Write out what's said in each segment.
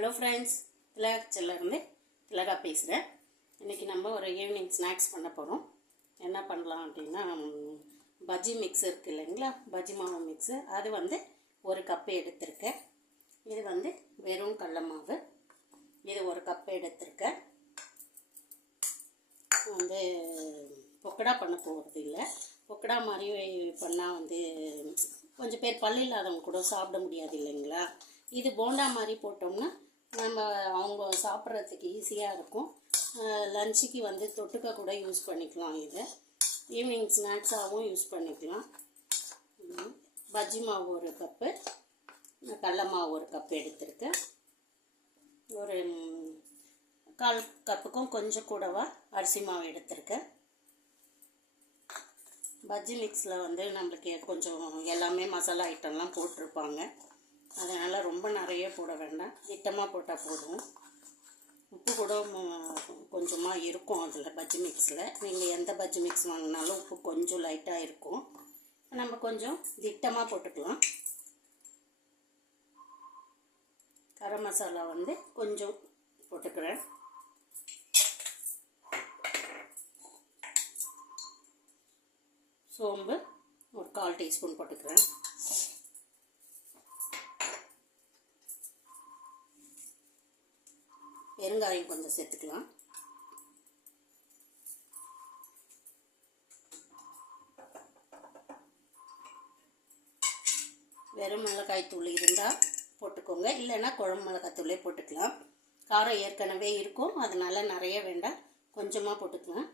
Hello friends திலகச்சிலேருந்து திலகா பேசுகிறேன் இன்றைக்கி நம்ம ஒரு ஈவினிங் ஸ்நாக்ஸ் பண்ண போகிறோம் என்ன பண்ணலாம் அப்படின்னா பஜ்ஜி மிக்ஸ் இருக்குது இல்லைங்களா? பஜ்ஜி மாவு மிக்ஸு அது வந்து ஒரு கப்பு எடுத்திருக்கேன். இது வந்து வெறும் கடல மாவு. இது ஒரு கப்பு எடுத்திருக்கேன். வந்து பொக்கடா பண்ண போகிறது இல்லை. பொக்கடா மாதிரி பண்ணால் வந்து கொஞ்சம் பேர் பல்லு இல்லாதவங்க கூட சாப்பிட முடியாது இல்லைங்களா? இது போண்டா மாதிரி போட்டோம்னா நம்ம அவங்க சாப்பிட்றதுக்கு ஈஸியாக இருக்கும். லஞ்சுக்கு வந்து தொட்டுக்க கூட யூஸ் பண்ணிக்கலாம் இதை. ஈவினிங் ஸ்நாக்ஸாகவும் யூஸ் பண்ணிக்கலாம். பஜ்ஜி மாவு ஒரு கப்பு கடல மாவு ஒரு கப்பு எடுத்திருக்கேன். ஒரு கால் கப்புக்கும் கொஞ்சம் கூடவா அரிசி மாவு எடுத்திருக்கேன். பஜ்ஜி மிக்ஸில் வந்து நம்மளுக்கு கொஞ்சம் எல்லாமே மசாலா ஐட்டம்லாம் போட்டிருப்பாங்க. அதனால் ரொம்ப நல்லா போட வேண்டாம். திட்டமாக போட்டால் போதும். உப்பு கூட கொஞ்சமாக இருக்கும் அதில் பஜ்ஜி மிக்ஸில் நீங்கள் எந்த பஜ்ஜி மிக்ஸ் வாங்கினாலும் உப்பு கொஞ்சம் லைட்டாக இருக்கும். நம்ம கொஞ்சம் திட்டமாக போட்டுக்கலாம். கரம் மசாலா வந்து கொஞ்சம் போட்டுக்கிறேன். சோம்பு ஒரு கால் டீஸ்பூன் போட்டுக்கிறேன். பெருங்காயம் கொஞ்சம் சேர்த்துக்கலாம். வெறும் மிளகாய் தூள் இருந்தால் போட்டுக்கோங்க. இல்லைன்னா குழம்பு மிளகாய் தூளே போட்டுக்கலாம். காரம் ஏற்கனவே இருக்கும். அதனால நிறைய வேண்டாம். கொஞ்சமாக போட்டுக்கலாம்.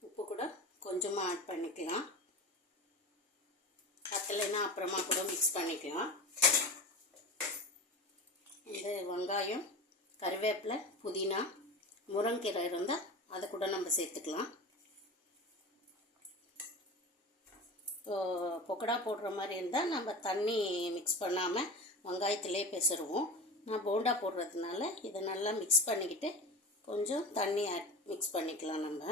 உப்பு கூட கொஞ்சமாக ஆட் பண்ணிக்கலாம். பத்தலைன்னா அப்புறமா கூட மிக்ஸ் பண்ணிக்கலாம். இது வெங்காயம் கருவேப்பிலை புதினா முருங்கீரை இருந்தால் அதை கூட நம்ம சேர்த்துக்கலாம். இப்போ பொக்கடா போடுற மாதிரி இருந்தால் நம்ம தண்ணி மிக்ஸ் பண்ணாமல் வெங்காயத்திலே பெசருவோம். நான் போண்டா போடுறதுனால இதை நல்லா மிக்ஸ் பண்ணிக்கிட்டு கொஞ்சம் தண்ணி ஆட் மிக்ஸ் பண்ணிக்கலாம் நம்ம.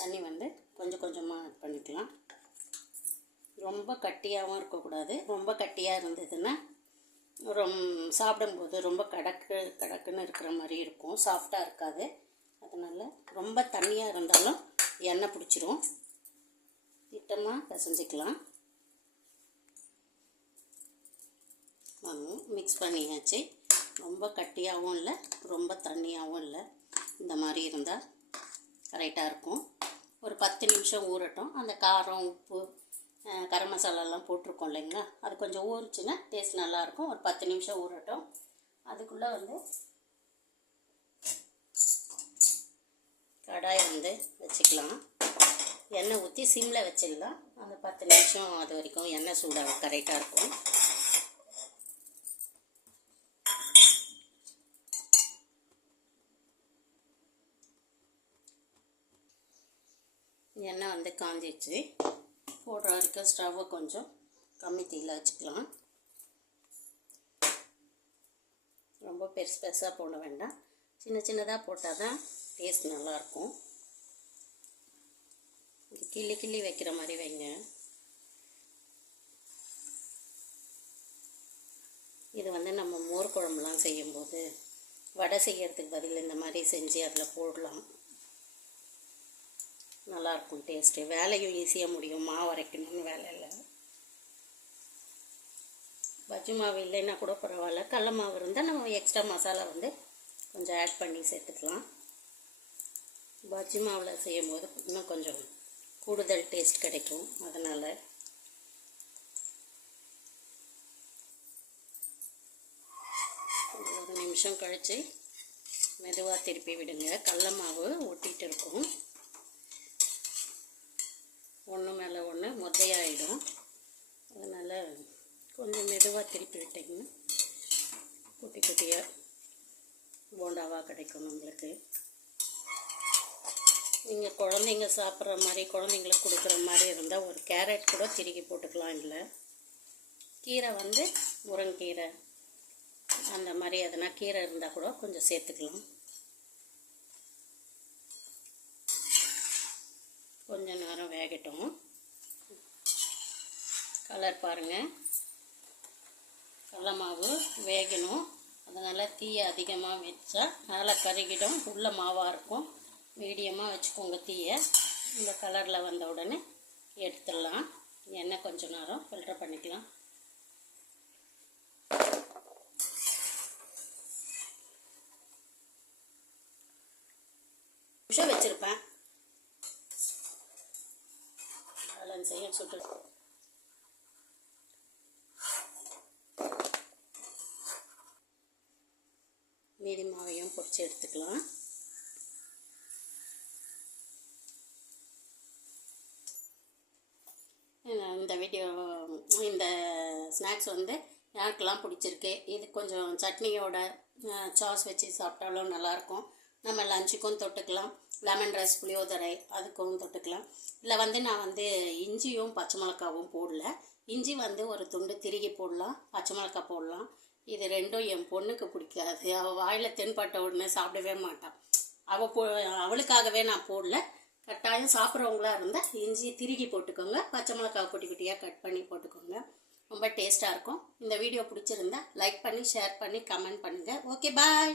தண்ணி வந்து கொஞ்சம் கொஞ்சமாக ஆட் பண்ணிக்கலாம். ரொம்ப கட்டியாகவும் இருக்கக்கூடாது. ரொம்ப கட்டியாக இருந்ததுன்னா ரொம் சாப்பிடும்போது ரொம்ப கடக்கு கடக்குன்னு இருக்கிற மாதிரி இருக்கும். சாஃப்டாக இருக்காது. அதனால் ரொம்ப தண்ணியாக இருந்தாலும் எண்ணெய் பிடிச்சிரும். திட்டமாக பிசைஞ்சிக்கலாம். மிக்ஸ் பண்ணியாச்சு. ரொம்ப கட்டியாகவும் இல்லை ரொம்ப தண்ணியாகவும் இல்லை. இந்த மாதிரி இருந்தால் கரெக்டாக இருக்கும். ஒரு பத்து நிமிஷம் ஊறட்டும். அந்த காரம் உப்பு கரம் மசாலாலாம் போட்டிருக்கோம் இல்லைங்களா? அது கொஞ்சம் ஊறிச்சுன்னா டேஸ்ட் நல்லாயிருக்கும். ஒரு பத்து நிமிஷம் ஊறட்டும். அதுக்குள்ளே வந்து கடாயை வந்து வச்சுக்கலாம். எண்ணெய் ஊற்றி சிம்மில் வச்சிடலாம். அந்த பத்து நிமிஷம் அது வரைக்கும் எண்ணெய் சூடாக கரெக்டாக இருக்கும். எண்ணெய் வந்து காஞ்சிச்சு போடுற வரைக்கும் ஸ்டவ்வை கொஞ்சம் கம்மி தீயில் வச்சுக்கலாம். ரொம்ப பெருசு பெருசாக போட வேண்டாம். சின்ன சின்னதாக போட்டால் தான் டேஸ்ட் நல்லாயிருக்கும். கிள்ளி கிள்ளி வைக்கிற மாதிரி வைங்க. இது வந்து நம்ம மோர் குழம்புலாம் செய்யும்போது வடை செய்கிறதுக்கு பதில் இந்த மாதிரி செஞ்சு அதில் போடலாம். நல்லாயிருக்கும் டேஸ்ட்டு. வேலையும் ஈஸியாக முடியும். மாவு அரைக்கணும்னு வேலை இல்லை. பஜ்ஜி மாவு இல்லைன்னா கூட பரவாயில்ல. கடல மாவு இருந்தால் நம்ம எக்ஸ்ட்ரா மசாலா வந்து கொஞ்சம் ஆட் பண்ணி சேர்த்துக்கலாம். பஜ்ஜி மாவில் செய்யும் போது இன்னும் கொஞ்சம் கூடுதல் டேஸ்ட் கிடைக்கும். அதனால் ஒரு நிமிஷம் கழித்து மெதுவாக திருப்பி விடுங்க. கடல மாவு ஒட்டிகிட்டு இருக்கும். ஒன்று மேலே ஒன்று மொத்தையாயிடும் அதனால் கொஞ்சம் மெதுவாக திருப்பி விட்டிங்கன்னா குட்டி குட்டியாக போண்டாவாக கிடைக்கும் நம்மளுக்கு. நீங்கள் குழந்தைங்க சாப்பிட்ற மாதிரி குழந்தைங்களுக்கு கொடுக்குற மாதிரி இருந்தால் ஒரு கேரட் கூட திருக்கி போட்டுக்கலாம் இல்லை. கீரை வந்து முருங்கீரை அந்த மாதிரி எதனா கீரை இருந்தால் கூட கொஞ்சம் சேர்த்துக்கலாம். கொஞ்ச நேரம் வேகட்டும். கலர் பாருங்கள் கடல மாவு வேகணும். அதனால் தீயை அதிகமாக வச்சா மேலே கருகிடும். உள்ள மாவாக இருக்கும். மீடியமாக வச்சுக்கோங்க தீயை. இந்த கலரில் வந்த உடனே எடுத்துடலாம். எண்ணெய் கொஞ்ச நேரம் ஃபில்டர் பண்ணிக்கலாம். நிமிஷம் வச்சுருப்பேன். செயல் சுற்று மீதி மாவையும் பொறிச்சு எடுத்துக்கலாம். இந்த வீடியோ இந்த ஸ்நாக்ஸ் வந்து யாருக்கெல்லாம் பிடிச்சிருக்கு? இது கொஞ்சம் சட்னியோட சாஸ் வச்சு சாப்பிட்டாலும் நல்லாயிருக்கும். நம்ம லஞ்சுக்கும் தொட்டுக்கலாம். லெமன் ரைஸ் புளியோதரை அதுக்கும் தொட்டுக்கலாம். இல்லை வந்து நான் வந்து இஞ்சியும் பச்சை மிளகாவும் போடல. இஞ்சி வந்து ஒரு துண்டு திருகி போடலாம் பச்சை மிளகா போடலாம். இது ரெண்டும் என் பொண்ணுக்கு பிடிக்காது. அவள் வாயில் தென்பட்ட உடனே சாப்பிடவே மாட்டான் அவள் போ அவளுக்காகவே நான் போடல. கட்டாயம் சாப்பிட்றவங்களா இருந்தால் இஞ்சி திருகி போட்டுக்கோங்க. பச்சை மிளகா குட்டி குட்டியாக கட் பண்ணி போட்டுக்கோங்க. ரொம்ப டேஸ்ட்டாக இருக்கும். இந்த வீடியோ பிடிச்சிருந்தா லைக் பண்ணி ஷேர் பண்ணி கமெண்ட் பண்ணுங்கள் ஓகே பாய்